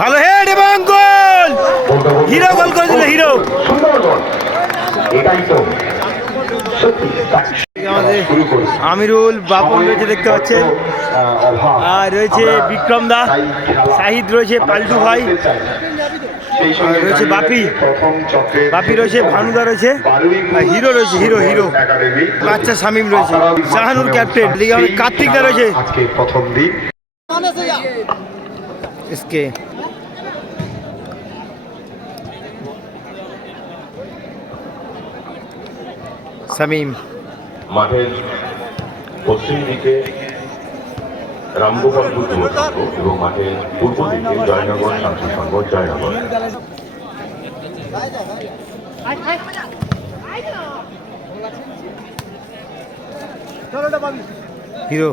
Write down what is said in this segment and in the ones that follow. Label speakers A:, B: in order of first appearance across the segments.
A: ভালো হেড এবং গোল হিরো গোল করে দিল, হিরো। আমিরুল বাপন রয়েছে, দেখতে পাচ্ছেন। আর রয়েছে বিক্রম দা, শাহিদ রয়েছে, পাল্টু ভাই। রয়েছে বাপি। বাপি রয়েছে ভানুদা রয়েছে হিরো রয়েছে হিরো হিরো। বাচ্চা শামিম রয়েছে শাহানুর ক্যাপ্টেন লিগে আমাদের কার্তিক রয়েছে।
B: প্রথম দিন।
A: এসকে। শামিম।
C: মাঠের পশ্চিম দিকে রামগোপালপুর যুব সংঘ এবং মাঠের পূর্ব দিকে জয়নগর শান্তি সংঘ জয়নগর।
A: হিরো।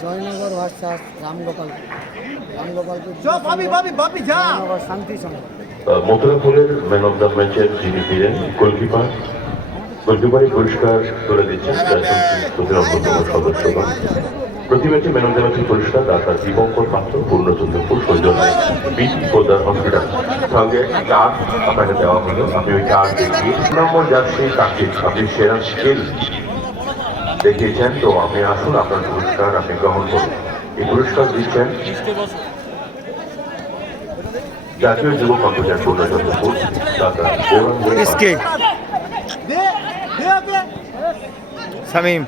D: জয়নগর ভার্সাস রামগোপাল রামগোপালপুর জয়নগর শান্তি সংঘ।
C: মথুরাপুরের ম্যান অব দ্য ম্যাচের যিনি ছিলেন গোলকিপার গোলকিপারের পুরস্কার তুলে দিচ্ছেন সদস্যগণ প্রতি ম্যাচে ম্যান অব দ্য ম্যাচের পুরস্কার ডাক্তার দীপঙ্কর পাত্র পূর্ণচন্দ্রপুর সৌজন্যে বি পোদার হসপিটাল। সঙ্গে কার্ড আপনাকে দেওয়া হলো আপনি ওই কার্ড দেখিয়ে নম্বর যাচ্ছি তাকে আপনি সেরা স্কিল দেখিয়েছেন তো আপনি আসুন আপনার পুরস্কার আপনি গ্রহণ করুন। এই পুরস্কার দিচ্ছেন জাতীয় যুব কম্পিউটার পূর্ণচন্দ্রপুর দাদা
A: এসকে। শামিম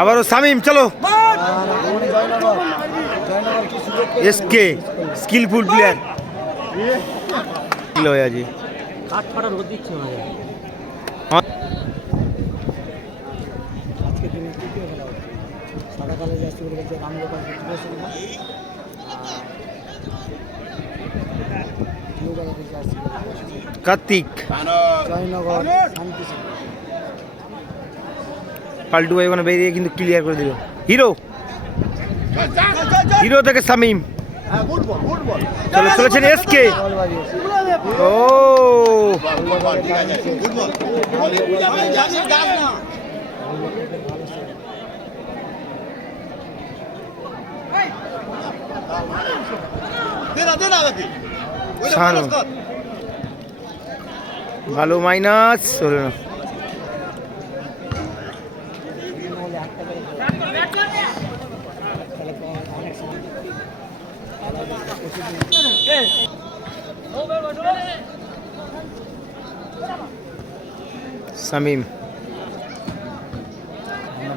A: আবারও শামিম চলো।
D: আমাদের জয়নগর জয়নগর কি সুযোগ পেয়েছে?
A: এসকে স্কিলফুল প্লেয়ার কিলো আজি
D: আজকে দিনে তৃতীয় খেলা হচ্ছে সাদা কালো
A: কার্তিক।
D: জয়নগর
A: পাল্টু ভাই ওখানে বেরিয়ে কিন্তু ক্লিয়ার করে দিল। হিরো! হিরো থেকে শামিম। চলো চলেছেন এসকে। ও! ভালো মাইনাস না।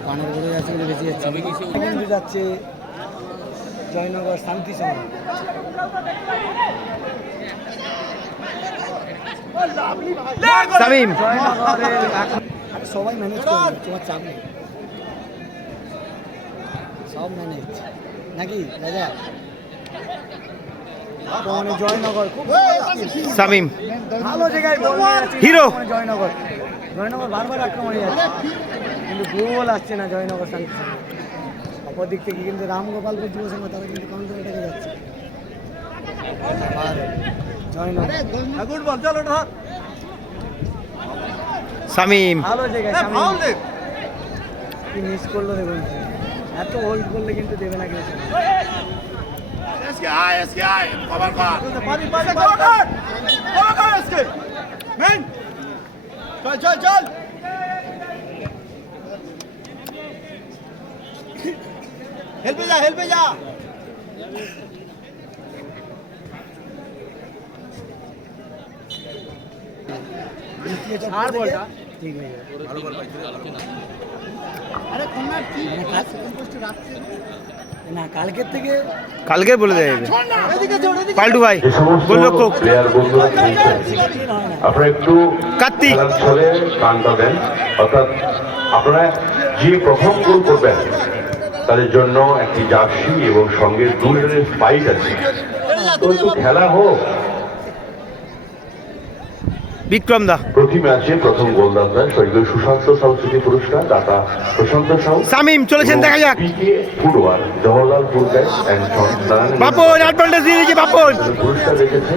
D: পানের ঘুরে যাচ্ছি বলে বেশি যাচ্ছে বন্ধু যাচ্ছে জয়নগর শান্তি সবাই ম্যানেজ করবে তোমার চাপ নেই। সব ম্যানেজ নাকি রাজা? মানে জয়নগর ভালো জায়গায়
A: হিরো।
D: জয়নগর। জয়নগর বারবার আক্রমণে যাচ্ছে। কিন্তু গোল আসছে না জয়নগর শান্তি সংঘ। অপর দিক থেকে কিন্তু রামগোপালপুর যুব সংঘ তারা কিন্তু কাউন্টার অ্যাটাকে যাচ্ছে।
A: শামিম
D: ভালো জায়গায় সামনে কি মিস করল দেখুন। এত হোল্ড করলে কিন্তু দেবে না কেউ। আর বলটা? ঠিক হয়ে যাবে। না। কালকের থেকে
A: কালকে বলে দেবে পাল্টু ভাই
C: যে আপনারা একটু
A: কার্তিক।
C: দেন। অর্থাৎ আপনারা যে প্রথম গোল করবেন তাদের জন্য একটি জার্সি এবং সঙ্গে দু জনের ফাইট আছে। তো একটু খেলা হোক।
A: বিক্রম দা।
C: প্রতি ম্যাচে প্রথম গোলদাতা স্বর্গীয় সুশান্ত সাউ স্মৃতি পুরস্কার দাতা প্রশান্ত সাউ
A: সামিম চলেছেন দেখা যাক।
C: PK footwear Jawaharlal Purkar and
A: Bapan advantage দিয়ে দিয়েছে বাপন।
C: পুরস্কার রেখেছে।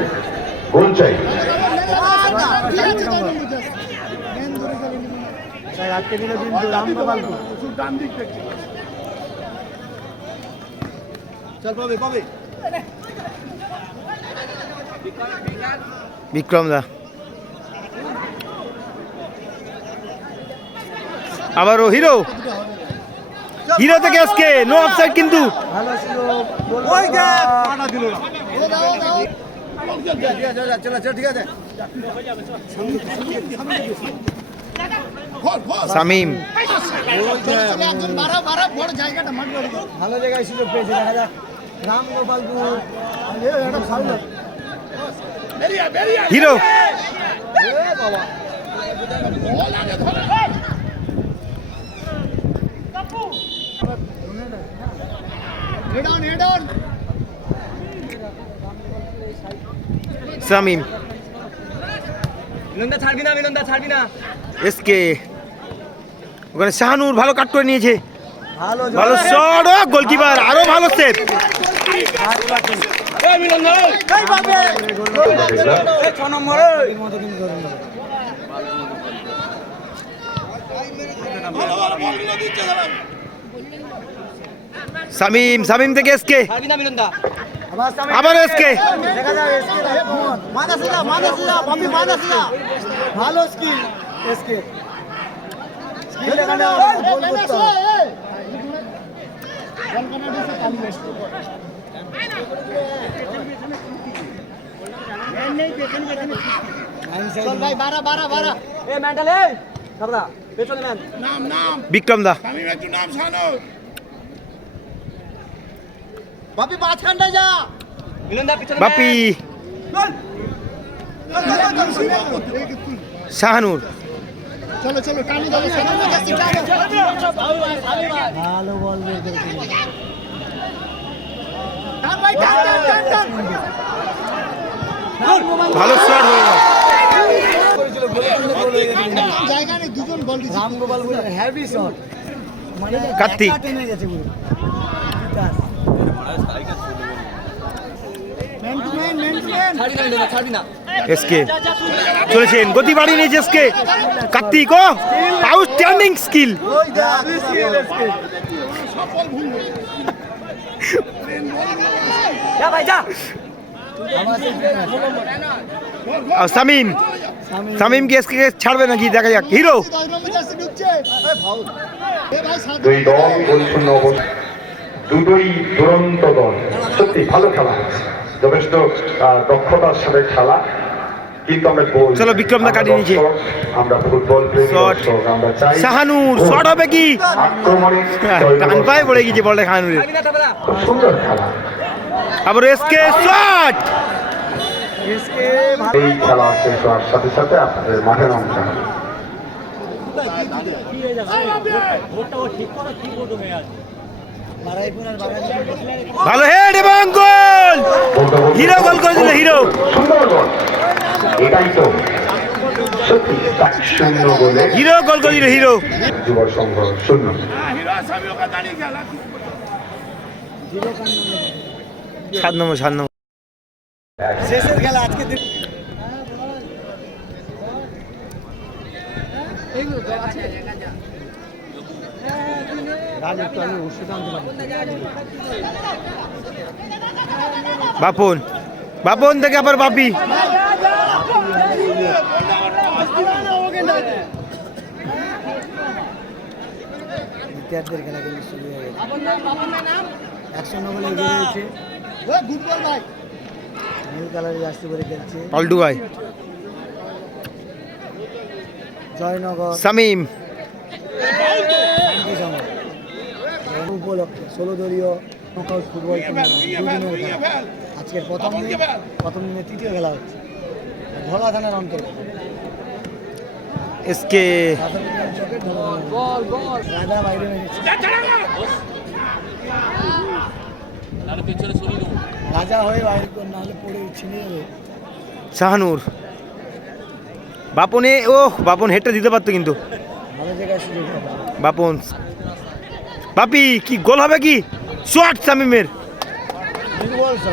C: গোল চাই।
D: আজকে
A: বিক্রম দা। আবারও হিরো? হিরো থেকে এসকে নো অফসাইড কিন্তু।
D: ভালো
A: সামিম।
D: ভালো জায়গায় সুযোগ পেয়েছে দেখা যাক। রামগোপালপুর।
A: হিরো। সামিম।
D: মিলনদা ছাড়বি না মিলনদা ছাড়বি না।
A: এসকে। ওখানে শাহানুর ভালো কাট করে নিয়েছে।
D: ভালো
A: ভালো শট ও গোলকিপার আরও ভালো সেভ সামিম সামিম থেকে এসকে আবার এসকে
D: ভালো স্কিল এসকে স্কিল এখানে চল ভাই বারা বারা বারা এ মেন্টাল এ খাবরা পেছনে ম্যান
A: বিক্রম দা
D: বাপি মাঝখানটায় যা
A: বাপি শাহানুর
D: ভালো বল বের করে দিল।
A: ভালো শট কার্তিক।
D: টেনে গেছে পুরো
A: এসকে। চলেছেন গতি বাড়িয়ে নিয়েছে এসকে। কার্তিক ও আউটস্ট্যান্ডিং স্কিল
D: আবার
A: আর সামিম
D: সামিম।
A: কি এসকে ছাড়বে নাকি? দেখা যাক। হিরো।
B: দুই দল দুটোই দুরন্ত দল। সত্যি ভালো খেলা যথেষ্ট দক্ষতার সাথে খেলা।
A: চলো, বিক্রম দা কাটিয়ে
B: চাই
A: শাহানুর শট হবে কি?
B: আক্রমণে
A: টান পায়ে পড়ে গেছে বলটা শাহানুরের। আবার এসকে শট!
B: এই খেলা শেষ হওয়ার সাথে সাথে আপনাদের মাঠে নামতে হবে।
A: ভালো হেড এবং গোল হিরো গোল করে দিল হিরো হিরো গোল করে দিল হিরো
B: যুব সংঘ শূন্য
A: সাত নম্বর সাত নম্বর
D: শেষের খেলা আজকে একটু আমি ওষুধ
A: বাপন বাপন থেকে আবার বাপি।
D: দ্বিতীয়ার্ধের খেলা কিন্তু শুরু হয়ে গেছে। একশো বলে এগিয়ে রয়েছে নীল কালারের জার্সি পরে খেলছে।
A: পাল্টু ভাই।
D: জয়নগর।
A: সামিম।
D: উপলক্ষে ষোলো দলীয় নকআউট ফুটবল দুদিনের খেলা আজকের প্রথম দিন প্রথম দিনে তৃতীয় খেলা হচ্ছে। ধলা থানার অন্তর্গত
A: এসকে
D: রাজা বাইরে হয়ে রাজা হয়ে বাইরে নাহলে পড়ে ছিঁড়ে যাবে
A: শাহানুর। বাপনে ও বাপন হেডটা দিতে পারতো কিন্তু। বাপন বাপি কি গোল হবে কি? শর্ট সামিমের
D: আছে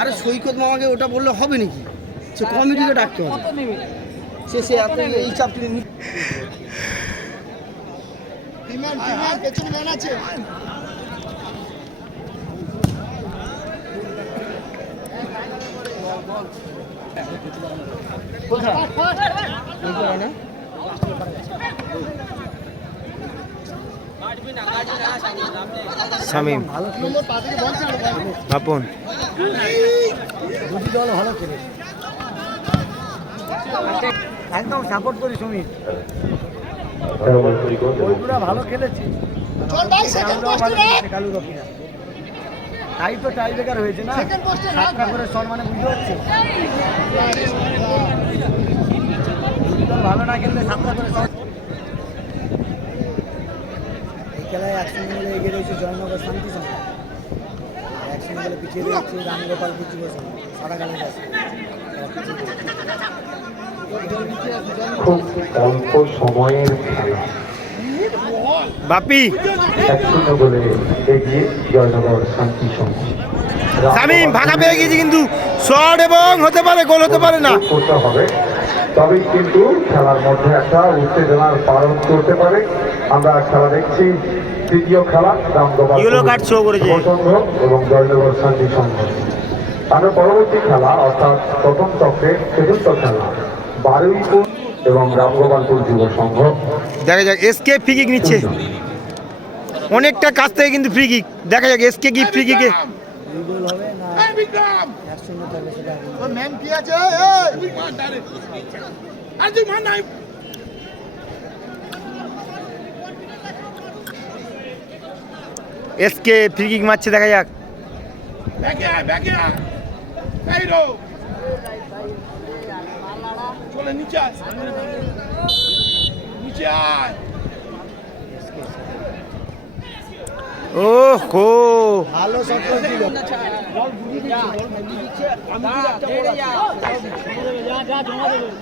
D: আরে সৈকত মামাকে ওটা বললে হবে নাকি? সে কমিটিকে ডাকতে হবে। সে সে এত এই চাপ তুমি নি- ভালো খেলে
A: বাপন
D: দুটি দল ভালো খেলে একদম সাপোর্ট করি আমরাও ভালো খেলেছে কালু রকিরা তাই তো টাই বেকার হয়েছে না? সাতটা করে সম্মানে বুঝতে পারছে। ভালো না খেললে শট। এই খেলায় একসঙ্গে মিলে এগিয়ে রয়েছে জয়নগর শান্তি সংঘ। আর একসঙ্গে মিলে পিছিয়ে রয়েছে রামগোপাল পুচি বসে। সাদা কালো আছে
B: খুব অল্প সময়ের খেলা।
A: বাপি। সামিম ভাগা পেয়ে গেছে কিন্তু। শর্ট এবং হতে পারে গোল হতে পারে না।
B: করতে হবে তবেই কিন্তু খেলার মধ্যে একটা উত্তেজনার পালন করতে পারে। আমরা খেলা দেখছি তৃতীয় খেলা
A: করেছে।
B: এবং জয়নগর শান্তি সংঘ। আমরা পরবর্তী খেলা অর্থাৎ প্রথম চক্রের চতুর্থ খেলা বারুইপুর এবং রামগোপালপুর যুব সংঘ।
A: দেখা যাক এসকে ফ্রি কিক নিচ্ছে। অনেকটা কাছ থেকে কিন্তু ফ্রি কিক দেখা যাক এসকে কি ফ্রি কিকে
D: দুই গোল হবে না এক শূন্য থাকবে সেটা
A: এসকে ফ্রি কিক মারছে দেখা যাক।
E: ব্যাকে আয় ব্যাকে আয়। চলে নিচে আয় নিচে আয়
A: ও
D: ভালো শট করেছিল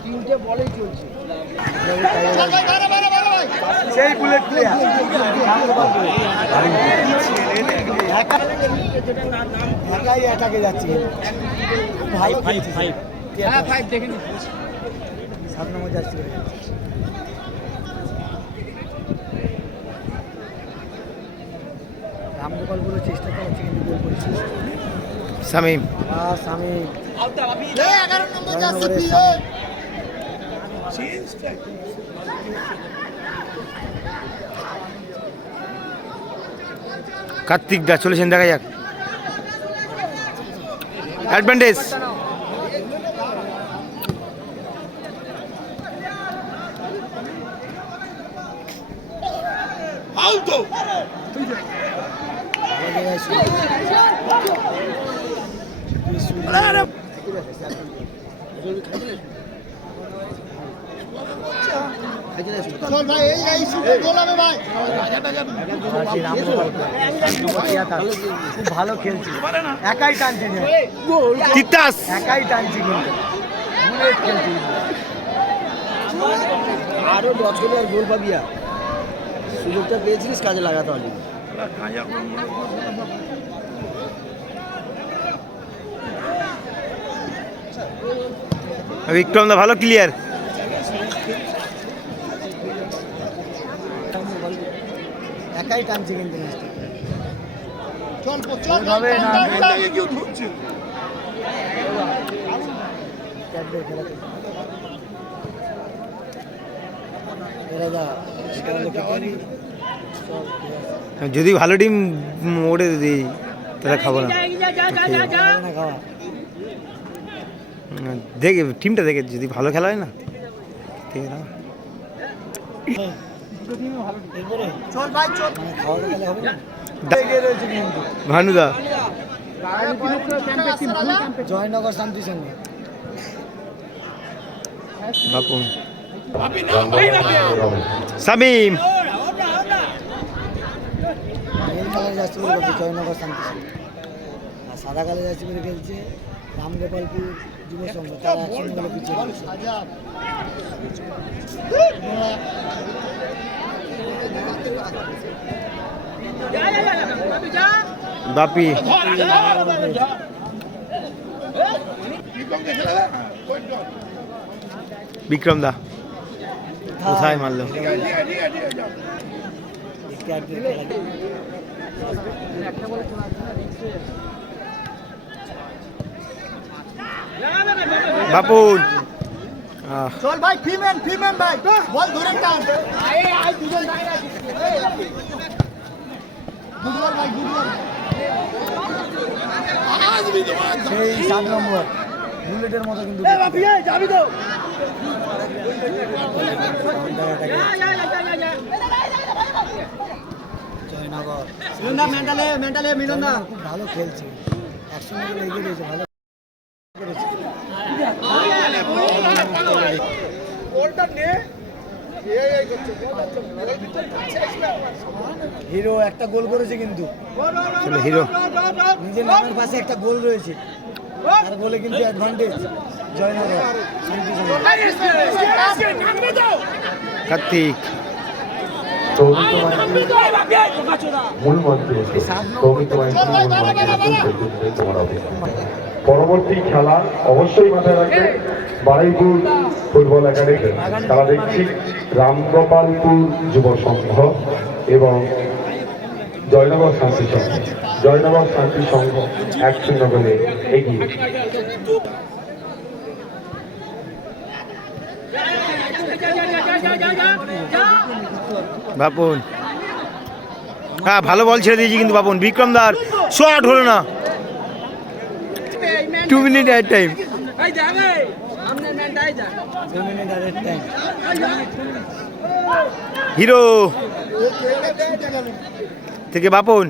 D: তিনটে বলেই চলছে সেই বুলেট প্লেয়ার একাই অ্যাটাকে যাচ্ছে ভাই ফাইভ ফাইভ হ্যাঁ ফাইভ দেখে সাত নম্বর যাচ্ছে রামগোপালগুলো চেষ্টা চালাচ্ছে কিন্তু গোল করেছে।
A: সামিম।
D: আর স্বামী
A: কার্তিক দা চলেছেন দেখা যাক। অ্যাডভান্টেজ
D: খুব ভালো খেলছে একাই টানছে একাই টানছে কিন্তু আরও গেলে আর। গোল পাবি সুযোগটা পেয়েছিলিস কাজে লাগাতে না।
A: বিক্রম দা ভালো ক্লিয়ার
D: একাই টানছে কিন্তু ম্যাচটা
E: চল
D: হবে না।
E: এটাকে কেউ ধরছে
D: ক্যাপ্টেন খেলাতে এরা যা সেটা হলো সব ঠিক আছে।
A: যদি ভালো টিম ওড়ে দিই তাহলে খাব না। দেখে টিমটা দেখে যদি ভালো খেলা হয় না ঠিক আছে। ভানুদা।
D: জয়নগর শান্তি সংঘ।
A: বাপন সামিম।
D: জয়নগর শান্তি সংঘ। আর সাদা কালার যাচ্ছে বলে খেলছে রামগোপালপুর যুব সংঘ। তারা একসঙ্গে পিছিয়ে।
A: বাপি। বিক্রম দা। কোথায় মারলো?
E: ঠিক আছে ঠিক আছে ঠিক আছে, ঠিক আছে যাও।
D: একটু আগে খেলা
A: বাপুন আহ,
D: চল ভাই ফিমেন ফিমেন ভাই বল ধরে টান
E: আসবি তোমার
D: সেই সাত নম্বর। বুলেটের মতো কিন্তু
E: যাবি তো।
D: জয়নগর। মিলনদা মেন্টালে খুব ভালো খেলছে। একসঙ্গে ভালো করেছে। হিরো একটা গোল করেছে কিন্তু।
A: হিরো।
D: নিজের নামের পাশে একটা গোল রয়েছে। তার গোলে কিন্তু অ্যাডভান্টেজ জয়নগর।
A: কার্তিক।
C: মূল
B: পরবর্তী খেলা অবশ্যই মাথায় রাখবে বারুইপুর ফুটবল একাডেমি। খেলা দেখছি রামগোপালপুর যুব সংঘ এবং জয়নগর শান্তি সংঘ। জয়নগর শান্তি সংঘ এক শূন্য গোলে এগিয়ে।
A: বাপুন। হ্যাঁ ভালো বল ছেড়ে দিয়েছি কিন্তু বাপুন। বিক্রম দার শট হলো না। টু মিনিট এট টাইম
D: দু মিনিট আর টাইম
A: হিরো। থেকে বাপুন।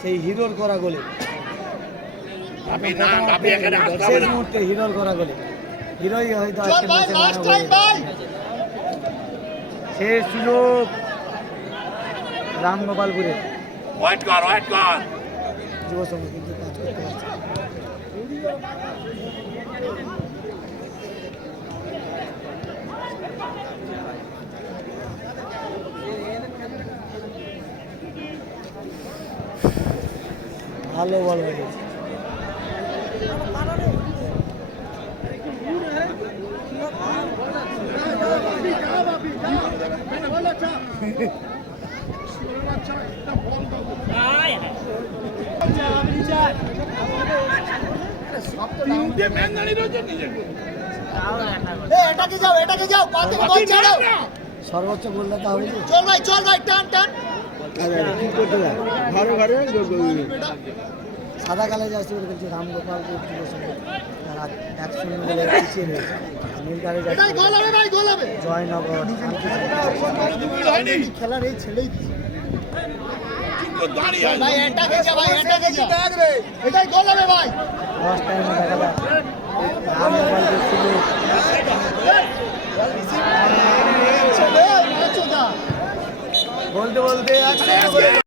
D: সেই হিরোর করা গোলে
E: বাপি না বাপি এখানে আসতে হবে
D: শেষ
E: না
D: মুহূর্তে করা গোলে। হিরোই হয়তো আজকে শেষ সুযোগ রামগোপালপুরে
E: ওয়েট কর ওয়েট কর।
D: যুব সংঘ কিন্তু কাজ করতে পারছে। ভালো বল বেরিয়েছে
E: তিনটে ম্যান দাঁড়িয়ে রয়েছে নিজে
F: এটাকে যাও এটাকে যাও পা থেকে বল ছাড়ো
D: সর্বোচ্চ
F: চল ভাই চল ভাই টান টান।
D: সাদা কালার যাচ্ছে বলে বলছে পিছিয়ে রয়েছে। নীল যাচ্ছে। জয়নগর খেলার এই ছেলেই
E: কিন্তু দাঁড়িয়ে আছে।
F: ভাই এটাকে যা ভাই এটাকে যা এটাই গোল হবে ভাই
D: ফার্স্ট টাইমে দেখা যায় রামগোপালপুর সুযোগ
F: ছেলে, ম্যাচও যা।
D: বলতে বলতে এক শূন্য গোলে